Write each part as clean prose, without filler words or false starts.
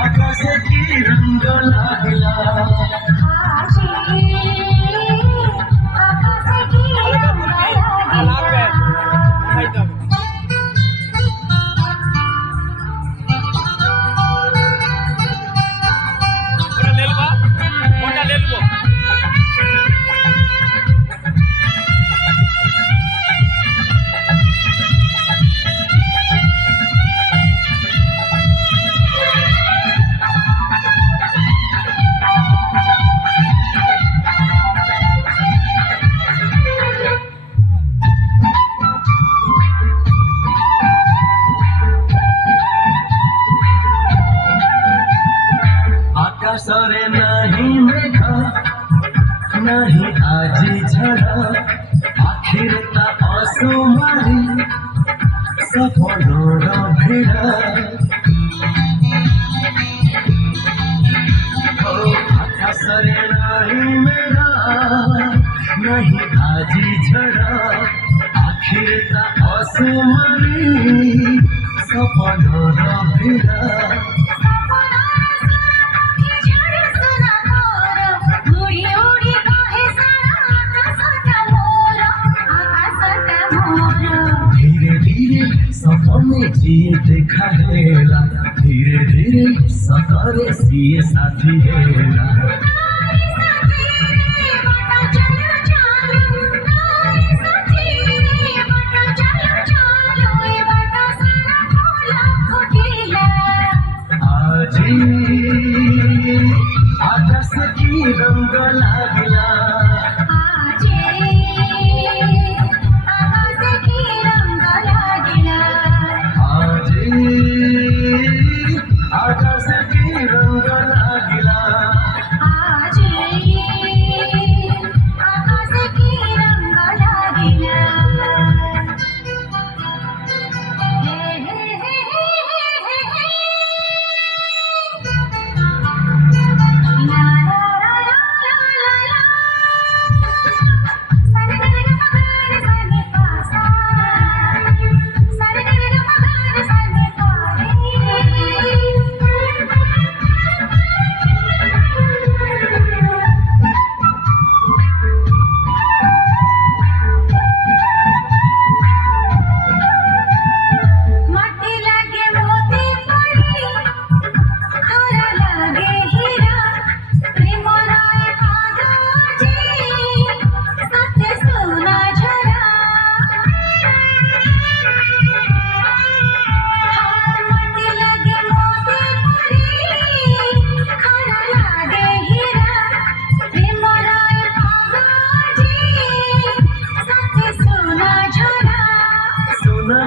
आकाशाची रंग लागला आकाशरे नहीं मेघा नहीं आजी झड़ा आखिर ता आंसू मारी सपनों भिड़ा आकाशरे नहीं मेघा नहीं आजी झड़ा आखिर ता आंसू मारी सपनों भिड़ा सपने जिए देखा हेला धीरे धीरे सतरे सिए साथी हेला आजी आकाश की रंग लागला आकाश की रंग लागला आकाश की रंग लागला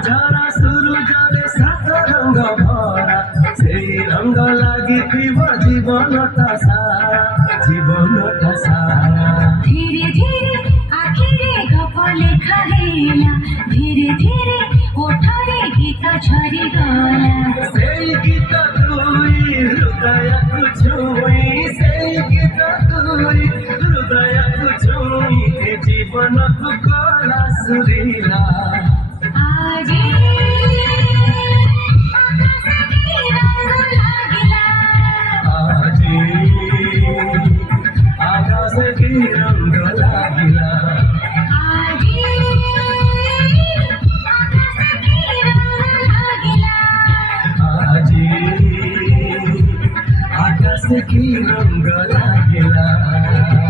झरा सुरु जरे सात रंग भरा से रंग लागी जीवनटा सारा धीरे धीरे आखिरे गप लेखा हेला धीरे धीरे ओठरे गीत झरी गला से गीत तुई हृदय छुई से गीत तुई हृदय छुई जीवन कला सुरीला आकाश की रंग लागला आकाश की रंग लागला।